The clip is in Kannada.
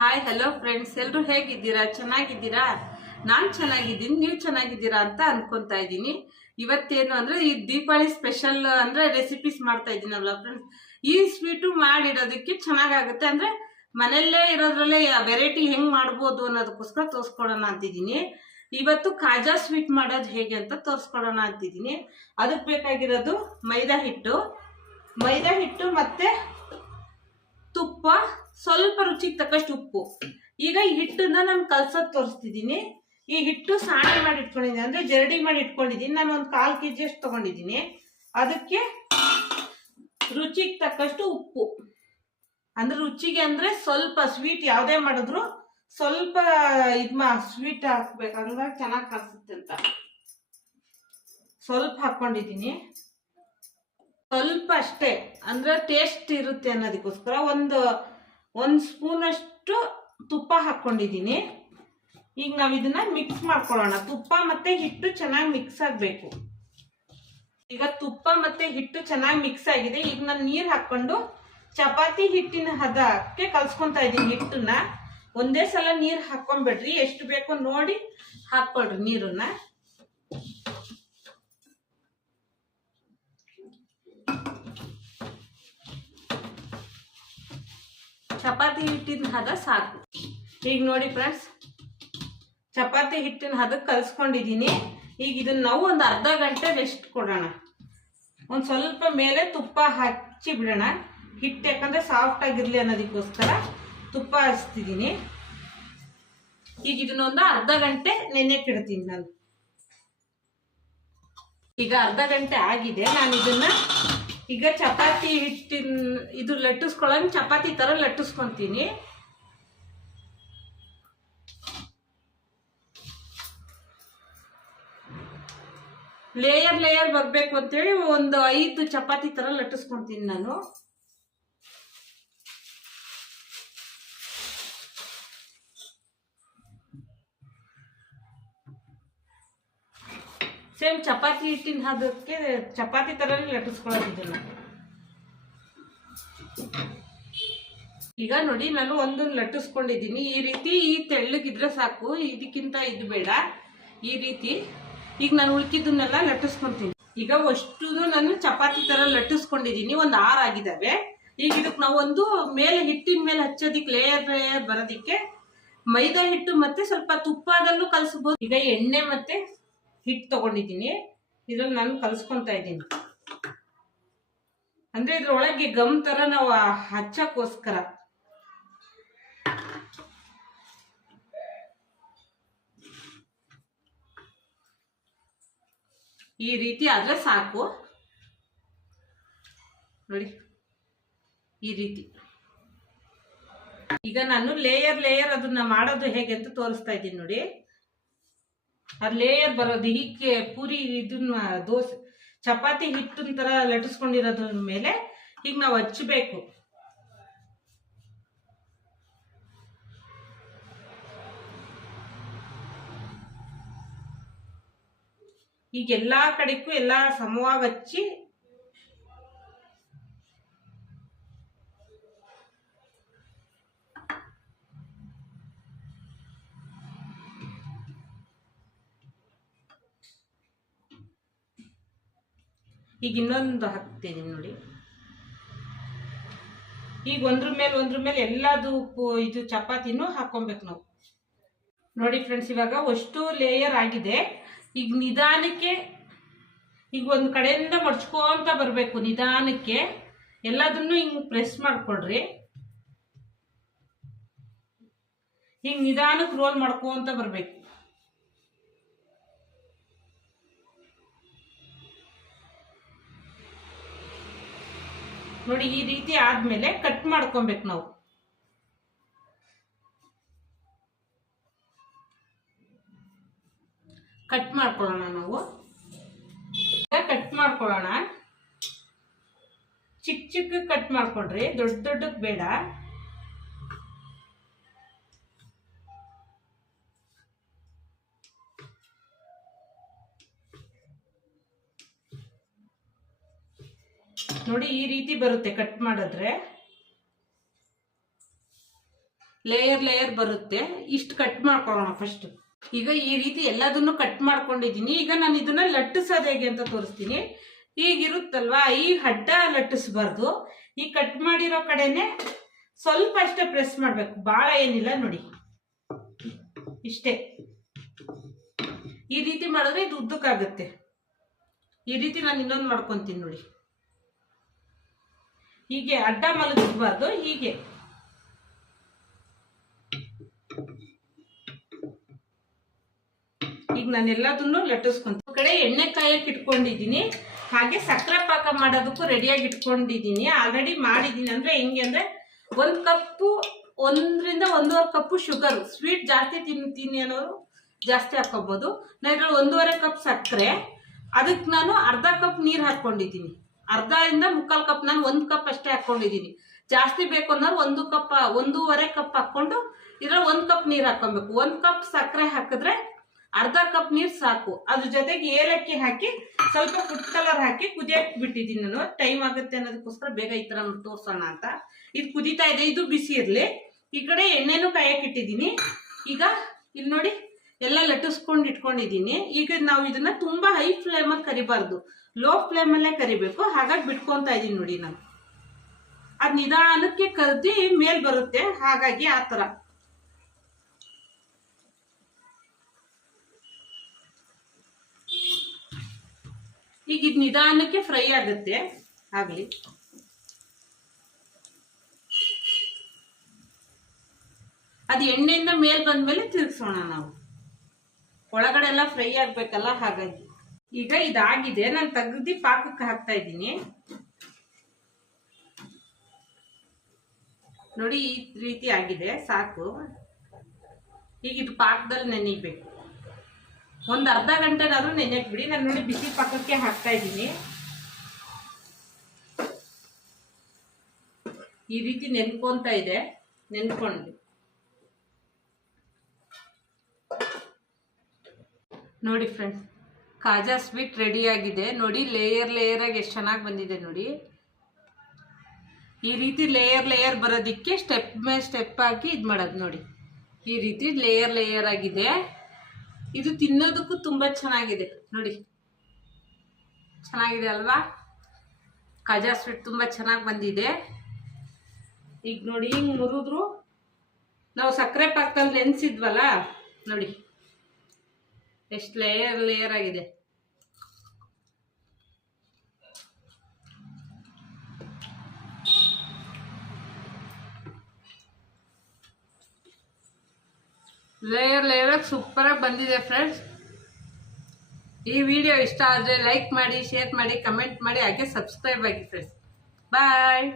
ಹಾಯ್ ಹಲೋ ಫ್ರೆಂಡ್ಸ್ ಎಲ್ಲರೂ ಹೇಗಿದ್ದೀರಾ? ಚೆನ್ನಾಗಿದ್ದೀರಾ? ನಾನು ಚೆನ್ನಾಗಿದ್ದೀನಿ. ನೀವು ಚೆನ್ನಾಗಿದ್ದೀರಾ ಅಂತ ಅಂದ್ಕೊತಾ ಇದ್ದೀನಿ. ಇವತ್ತೇನು ಅಂದ್ರೆ ಈ ದೀಪಾವಳಿ ಸ್ಪೆಷಲ್ ಅಂದ್ರೆ ರೆಸಿಪೀಸ್ ಮಾಡ್ತಾ ಇದ್ದೀನಲ್ಲ ಫ್ರೆಂಡ್ಸ್ ಈ ಸ್ವೀಟು ಮಾಡಿಡೋದಕ್ಕೆ ಚೆನ್ನಾಗಾಗುತ್ತೆ ಅಂದ್ರೆ ಮನೆಯಲ್ಲೇ ಇರೋದ್ರಲ್ಲೇ ವೆರೈಟಿ ಹೆಂಗ್ ಮಾಡ್ಬೋದು ಅನ್ನೋದಕ್ಕೋಸ್ಕರ ತೋರಿಸ್ಕೊಡೋಣ ಅಂತಿದ್ದೀನಿ. ಇವತ್ತು ಕಾಜಾ ಸ್ವೀಟ್ ಮಾಡೋದು ಹೇಗೆ ಅಂತ ತೋರಿಸ್ಕೊಡೋಣ ಅಂತಿದ್ದೀನಿ. ಅದಕ್ಕೆ ಬೇಕಾಗಿರೋದು ಮೈದಾ ಹಿಟ್ಟು. ಮೈದಾ ಹಿಟ್ಟು ಮತ್ತೆ ತುಪ್ಪ ಸ್ವಲ್ಪ ರುಚಿಗೆ ತಕ್ಕಷ್ಟು ಉಪ್ಪು. ಈಗ ಈ ಹಿಟ್ಟನ್ನ ನಾನು ಕಲ್ಸೋದು ತೋರಿಸ್ತಿದ್ದೀನಿ ಈ ಹಿಟ್ಟು ಸಾಣೆ ಮಾಡಿ ಇಟ್ಕೊಂಡಿದ್ದೀನಿ ಅಂದ್ರೆ ಜರಡಿ ಮಾಡಿ ಇಟ್ಕೊಂಡಿದ್ದೀನಿ ನಾನು ಒಂದು ಕಾಲು ಕೆ ಜಿ ಅಷ್ಟು ತಗೊಂಡಿದ್ದೀನಿ ಅದಕ್ಕೆ ರುಚಿಗೆ ತಕ್ಕಷ್ಟು ಉಪ್ಪು. ಅಂದ್ರೆ ರುಚಿಗೆ ಅಂದ್ರೆ ಸ್ವಲ್ಪ ಸ್ವೀಟ್ ಯಾವುದೇ ಮಾಡಿದ್ರು ಸ್ವಲ್ಪ ಇದ್ಮ ಸ್ವೀಟ್ ಹಾಕ್ಬೇಕಾದ್ರೆ ಚೆನ್ನಾಗಿ ಕಾಣಿಸುತ್ತೆ ಅಂತ. ಸ್ವಲ್ಪ ಹಾಕೊಂಡಿದ್ದೀನಿ ಸ್ವಲ್ಪ ಅಷ್ಟೇ. ಅಂದ್ರೆ ಟೇಸ್ಟ್ ಇರುತ್ತೆ ಅನ್ನೋದಕ್ಕೋಸ್ಕರ ಒಂದು ಒಂದು ಸ್ಪೂನಷ್ಟು ತುಪ್ಪ ಹಾಕ್ಕೊಂಡಿದ್ದೀನಿ ಈಗ ನಾವು ಇದನ್ನ ಮಿಕ್ಸ್ ಮಾಡ್ಕೊಳ್ಳೋಣ. ತುಪ್ಪ ಮತ್ತೆ ಹಿಟ್ಟು ಚೆನ್ನಾಗಿ ಮಿಕ್ಸ್ ಆಗಬೇಕು. ಈಗ ತುಪ್ಪ ಮತ್ತೆ ಹಿಟ್ಟು ಚೆನ್ನಾಗಿ ಮಿಕ್ಸ್ ಆಗಿದೆ. ಈಗ ನಾನು ನೀರು ಹಾಕೊಂಡು ಚಪಾತಿ ಹಿಟ್ಟಿನ ಹದಕ್ಕೆ ಕಲ್ಸ್ಕೊತಾ ಇದ್ದೀನಿ ಹಿಟ್ಟನ್ನ. ಒಂದೇ ಸಲ ನೀರು ಹಾಕೊಂಡ್ಬಿಡ್ರಿ. ಎಷ್ಟು ಬೇಕೋ ನೋಡಿ ಹಾಕೊಳ್ರಿ ನೀರನ್ನ. ಚಪಾತಿ ಹಿಟ್ಟಿನ ಹದ ಸಾಕು. ಈಗ ನೋಡಿ ಫ್ರೆಂಡ್ಸ್ ಚಪಾತಿ ಹಿಟ್ಟಿನ ಹದ ಕಲ್ಸ್ಕೊಂಡಿದ್ದೀನಿ ಈಗ ಇದನ್ನ ನಾವು ಒಂದು ಅರ್ಧ ಗಂಟೆ ರೆಸ್ಟ್ ಕೊಡೋಣ. ಒಂದು ಸ್ವಲ್ಪ ಮೇಲೆ ತುಪ್ಪ ಹಚ್ಚಿ ಬಿಡೋಣ. ಹಿಟ್ಟು ಯಾಕಂದ್ರೆ ಸಾಫ್ಟ್ ಆಗಿರಲಿ ಅನ್ನೋದಕ್ಕೋಸ್ಕರ ತುಪ್ಪ ಹಚ್ತಿದ್ದೀನಿ ಈಗ ಇದನ್ನೊಂದು ಅರ್ಧ ಗಂಟೆ ನೆನೆಕ್ಕೆ ಇಡ್ತೀನಿ ನಾನು. ಈಗ ಅರ್ಧ ಗಂಟೆ ಆಗಿದೆ. ನಾನು ಇದನ್ನ ಈಗ ಚಪಾತಿ ಹಿಟ್ಟಿನ ಇದು ಲಟ್ಟಿಸ್ಕೊಳ್ಳೋಂಗೆ ಚಪಾತಿ ತರ ಲಟ್ಟಿಸ್ಕೊತೀನಿ. ಲೇಯರ್ ಲೇಯರ್ ಬರಬೇಕು ಅಂತೇಳಿ ಒಂದು ಐದು ಚಪಾತಿ ತರ ಲಟ್ಟಿಸ್ಕೊತೀನಿ ನಾನು. ಸೇಮ್ ಚಪಾತಿ ಹಿಟ್ಟಿನ ಹದಕ್ಕೆ ಚಪಾತಿ ಥರನೇ ಲಟ್ಟಿಸ್ಕೊಳ್ಳೋದು ಈಗ ನೋಡಿ ನಾನು ಒಂದನ್ನು ಲಟ್ಟಿಸ್ಕೊಂಡಿದ್ದೀನಿ. ಈ ರೀತಿ ಈ ತೆಳ್ಳಗಿದ್ರೆ ಸಾಕು, ಇದಕ್ಕಿಂತ ಇದು ಬೇಡ. ಈ ರೀತಿ. ಈಗ ನಾನು ಉಳ್ಕಿದ್ದನ್ನೆಲ್ಲ ಲಟ್ಟಿಸ್ಕೊಂತೀನಿ. ಈಗ ಅಷ್ಟು ನಾನು ಚಪಾತಿ ತರ ಲಟ್ಟಿಸ್ಕೊಂಡಿದ್ದೀನಿ. ಒಂದು ಆರು ಆಗಿದ್ದಾವೆ ಈಗ ಇದಕ್ಕೆ ನಾವು ಒಂದು ಮೇಲೆ ಹಿಟ್ಟಿನ ಮೇಲೆ ಹಚ್ಚೋದಿಕ್ಕೆ ಲೇಯರ್ ಲೇಯರ್ ಬರೋದಿಕ್ಕೆ ಮೈದಾ ಹಿಟ್ಟು ಮತ್ತೆ ಸ್ವಲ್ಪ ತುಪ್ಪದಲ್ಲೂ ಕಲಸಬಹುದು ಈಗ ಎಣ್ಣೆ ಮತ್ತೆ ಹಿಟ್ಟು ತಗೊಂಡಿದ್ದೀನಿ. ಇದ್ರಲ್ಲಿ ನಾನು ಕಲಿಸ್ಕೊತಾ ಇದ್ದೀನಿ. ಅಂದ್ರೆ ಇದ್ರೊಳಗೆ ಗಮ್ ತರ ನಾವು ಹಚ್ಚಕ್ಕೋಸ್ಕರ. ಈ ರೀತಿ ಆದ್ರೆ ಸಾಕು. ನೋಡಿ. ಈ ರೀತಿ. ಈಗ ನಾನು ಲೇಯರ್ ಲೇಯರ್ ಅದನ್ನ ಮಾಡೋದು ಹೇಗೆ ಅಂತ ತೋರಿಸ್ತಾ ಇದ್ದೀನಿ ನೋಡಿ. ಅದು ಲೇಯರ್ ಬರೋದು, ಹೀಗೆ ಪೂರಿ ಇದನ್ನ ದೋಸೆ, ಚಪಾತಿ ಹಿಟ್ಟಿನ ತರ ಲಟ್ಟಿಸ್ಕೊಂಡಿರೋದ್ರ ಮೇಲೆ ಈಗ ನಾವು ಹಚ್ಚಬೇಕು ಈಗ ಎಲ್ಲಾ ಕಡೆಗೂ ಎಲ್ಲಾ ಸಮವಾಗಿ ಹಚ್ಚಿ ಈಗ ಇನ್ನೊಂದು ಹಾಕ್ತೀನಿ ನೋಡಿ. ಈಗ ಒಂದ್ರ ಮೇಲೆ ಒಂದ್ರ ಮೇಲೆ ಎಲ್ಲದು ಇದು ಚಪಾತಿನೂ ಹಾಕೊಬೇಕು ನಾವು. ನೋಡಿ ಫ್ರೆಂಡ್ಸ್ ಇವಾಗ ಅಷ್ಟು ಲೇಯರ್ ಆಗಿದೆ. ಈಗ ನಿಧಾನಕ್ಕೆ ಈಗ ಒಂದು ಕಡೆಯಿಂದ ಮಡ್ಚ್ಕೊಂತ ಬರಬೇಕು ನಿಧಾನಕ್ಕೆ. ಎಲ್ಲದನ್ನು ಹಿಂಗೆ ಪ್ರೆಸ್ ಮಾಡ್ಕೊಳ್ರಿ. ಹಿಂಗೆ ನಿಧಾನಕ್ಕೆ ರೋಲ್ ಮಾಡ್ಕೊಂತ ಬರಬೇಕು. ನೋಡಿ, ಈ ರೀತಿ ಆದ್ಮೇಲೆ ಕಟ್ ಮಾಡ್ಕೊಬೇಕು ನಾವು. ಕಟ್ ಮಾಡ್ಕೊಳ್ಳೋಣ ನಾವು. ಕಟ್ ಮಾಡ್ಕೊಳ್ಳೋಣ. ಚಿಕ್ಕ ಚಿಕ್ಕ ಕಟ್ ಮಾಡ್ಕೊಳ್ರಿ, ದೊಡ್ಡ ದೊಡ್ಡಕ್ಕೆ ಬೇಡ. ನೋಡಿ ಈ ರೀತಿ ಬರುತ್ತೆ ಕಟ್ ಮಾಡಿದ್ರೆ. ಲೇಯರ್ ಲೇಯರ್ ಬರುತ್ತೆ. ಇಷ್ಟು ಕಟ್ ಮಾಡ್ಕೊಳ್ಳೋಣ ಫಸ್ಟ್ ಈಗ ಈ ರೀತಿ ಎಲ್ಲದನ್ನು ಕಟ್ ಮಾಡ್ಕೊಂಡಿದ್ದೀನಿ. ಈಗ ನಾನು ಇದನ್ನ ಲಟ್ಟಿಸೋದು ಹೇಗೆ ಅಂತ ತೋರಿಸ್ತೀನಿ. ಈಗ ಇರುತ್ತಲ್ವಾ, ಈ ಅಡ್ಡ ಲಟ್ಟಿಸ್ಬಾರ್ದು. ಈ ಕಟ್ ಮಾಡಿರೋ ಕಡೆನೆ ಸ್ವಲ್ಪ ಅಷ್ಟೇ ಪ್ರೆಸ್ ಮಾಡಬೇಕು. ಭಾಳ ಏನಿಲ್ಲ ನೋಡಿ. ಇಷ್ಟೇ. ಈ ರೀತಿ ಮಾಡಿದ್ರೆ ಇದು ಉದ್ದಕ್ಕಾಗುತ್ತೆ. ಈ ರೀತಿ ನಾನು ಇನ್ನೊಂದು ಮಾಡ್ಕೊತೀನಿ ನೋಡಿ. ಹೀಗೆ ಅಡ್ಡ ಮಲಗಿಸ್ಬಾರ್ದು, ಹೀಗೆ. ಈಗ ನಾನು ಎಲ್ಲದನ್ನು ಲಟ್ಟಿಸ್ಕೊಂತ ಕಡೆ ಎಣ್ಣೆ ಕಾಯಕ್ಕೆ ಇಟ್ಕೊಂಡಿದ್ದೀನಿ. ಹಾಗೆ ಸಕ್ಕರೆ ಪಾಕ ಮಾಡೋದಕ್ಕೂ ರೆಡಿಯಾಗಿ ಇಟ್ಕೊಂಡಿದ್ದೀನಿ. ಆಲ್ರೆಡಿ ಮಾಡಿದ್ದೀನಿ. ಅಂದ್ರೆ ಹೆಂಗೆ ಅಂದ್ರೆ ಒಂದು ಕಪ್ಪು, ಒಂದರಿಂದ ಒಂದೂವರೆ ಕಪ್ಪು ಶುಗರು ಸ್ವೀಟ್ ಜಾಸ್ತಿ ತಿಂತೀನಿ ಅನ್ನೋರು ಜಾಸ್ತಿ ಹಾಕೋಬಹುದು ನಾನು ಒಂದೂವರೆ ಕಪ್ ಸಕ್ಕರೆ. ಅದಕ್ಕೆ ನಾನು ಅರ್ಧ ಕಪ್ ನೀರು ಹಾಕ್ಕೊಂಡಿದ್ದೀನಿ ಅರ್ಧ ಇಂದ ಮುಕ್ಕಾಲ್ ಕಪ್ ನಾನು ಒಂದು ಕಪ್ ಅಷ್ಟೇ ಹಾಕ್ಕೊಂಡಿದ್ದೀನಿ ಜಾಸ್ತಿ ಬೇಕು ಅನ್ನೋರು ಒಂದು ಕಪ್, ಒಂದೂವರೆ ಕಪ್ ಹಾಕೊಂಡು ಇದ್ರ ಒಂದು ಕಪ್ ನೀರು ಹಾಕೊಬೇಕು ಒಂದು ಕಪ್ ಸಕ್ಕರೆ ಹಾಕಿದ್ರೆ ಅರ್ಧ ಕಪ್ ನೀರು ಸಾಕು. ಅದ್ರ ಜೊತೆಗೆ ಏಲಕ್ಕಿ ಹಾಕಿ ಸ್ವಲ್ಪ ಫುಡ್ ಕಲರ್ ಹಾಕಿ ಕುದಿಯಕ್ಕೆ ಬಿಟ್ಟಿದ್ದೀನಿ ನಾನು. ಟೈಮ್ ಆಗುತ್ತೆ ಅನ್ನೋದಕ್ಕೋಸ್ಕರ ಬೇಗ ಈ ತರ ತೋರ್ಸೋಣ ಅಂತ. ಇದು ಕುದೀತಾ ಇದೆ. ಇದು ಬಿಸಿ ಇರಲಿ. ಈ ಕಡೆ ಎಣ್ಣೆನೂ ಕಾಯಕ್ಕೆ ಇಟ್ಟಿದ್ದೀನಿ ಈಗ ಇಲ್ಲಿ ನೋಡಿ ಎಲ್ಲ ಲಟ್ಟಿಸ್ಕೊಂಡು ಇಟ್ಕೊಂಡಿದ್ದೀನಿ ಈಗ ನಾವು ಇದನ್ನ ತುಂಬಾ ಹೈ ಫ್ಲೇಮಲ್ಲಿ ಕರಿಬಾರ್ದು. ಲೋ ಫ್ಲೇಮಲ್ಲೇ ಕರಿಬೇಕು. ಹಾಗಾಗಿ ಬಿಟ್ಕೊತಾ ಇದ್ದೀನಿ ನೋಡಿ ನಾನು. ಅದು ನಿಧಾನಕ್ಕೆ ಕರ್ದಿ ಮೇಲ್ ಬರುತ್ತೆ. ಹಾಗಾಗಿ ಆ ಥರ. ಈಗ ಇದು ನಿಧಾನಕ್ಕೆ ಫ್ರೈ ಆಗುತ್ತೆ. ಆಗಲಿ. ಅದು ಎಣ್ಣೆಯಿಂದ ಮೇಲ್ ಬಂದ್ಮೇಲೆ ತಿರ್ಗಿಸೋಣ ನಾವು. ಒಳಗಡೆ ಎಲ್ಲ ಫ್ರೈ ಆಗ್ಬೇಕಲ್ಲ ಹಾಗಾಗಿ. ಈಗ ಇದಾಗಿದೆ. ನಾನು ತೆಗ್ದು ಪಾಕಕ್ಕೆ ಹಾಕ್ತಾ ಇದ್ದೀನಿ. ನೋಡಿ, ಈ ರೀತಿ ಆಗಿದೆ. ಸಾಕು. ಈಗ ಇದು ಪಾಕದಲ್ಲಿ ನೆನಿಬೇಕು. ಒಂದು ಅರ್ಧ ಗಂಟೆನಾದ್ರೂ ನೆನೆಯಕ್ ಬಿಡಿ ನಾನು ನೋಡಿ ಬಿಸಿ ಪಾಕಕ್ಕೆ ಹಾಕ್ತಾ ಇದ್ದೀನಿ. ಈ ರೀತಿ ನೆನ್ಕೊಂತ ಇದೆ. ನೆನ್ಕೊಂಡು. ನೋಡಿ ಫ್ರೆಂಡ್ಸ್ ಕಾಜಾ ಸ್ವೀಟ್ ಆಗಿದೆ. ನೋಡಿ ಲೇಯರ್ ಲೇಯರ್ ಆಗಿ ಎಷ್ಟು ಚೆನ್ನಾಗಿ ಬಂದಿದೆ ನೋಡಿ. ಈ ರೀತಿ ಲೇಯರ್ ಲೇಯರ್ ಬರೋದಿಕ್ಕೆ ಸ್ಟೆಪ್ ಬೈ ಸ್ಟೆಪ್ ಹಾಕಿ ಇದು ಮಾಡೋದು ನೋಡಿ. ಈ ರೀತಿ ಲೇಯರ್ ಲೇಯರ್ ಆಗಿದೆ. ಇದು ತಿನ್ನೋದಕ್ಕೂ ತುಂಬ ಚೆನ್ನಾಗಿದೆ. ನೋಡಿ, ಚೆನ್ನಾಗಿದೆ ಅಲ್ವಾ? ಕಾಜಾ ಸ್ವೀಟ್ ತುಂಬ ಚೆನ್ನಾಗಿ ಬಂದಿದೆ. ಈಗ ನೋಡಿ, ಹಿಂಗೆ ಮುರಿದ್ರು ನಾವು ಸಕ್ಕರೆ ಪಾಕದಲ್ಲಿ ನೆನೆಸಿದ್ವಲ್ಲ, ನೋಡಿ. ಎಷ್ಟು ಲೇಯರ್ ಲೇಯರ್ ಆಗಿದೆ. ಲೇಯರ್ ಲೇಯರ್ ಸೂಪರಾಗಿ ಬಂದಿದೆ ಫ್ರೆಂಡ್ಸ್ ಈ ವಿಡಿಯೋ ಇಷ್ಟ ಆದರೆ ಲೈಕ್ ಮಾಡಿ ಶೇರ್ ಮಾಡಿ ಕಮೆಂಟ್ ಮಾಡಿ, ಹಾಗೆ ಸಬ್ಸ್ಕ್ರೈಬ್ ಆಗಿ ಫ್ರೆಂಡ್ಸ್ ಬಾಯ್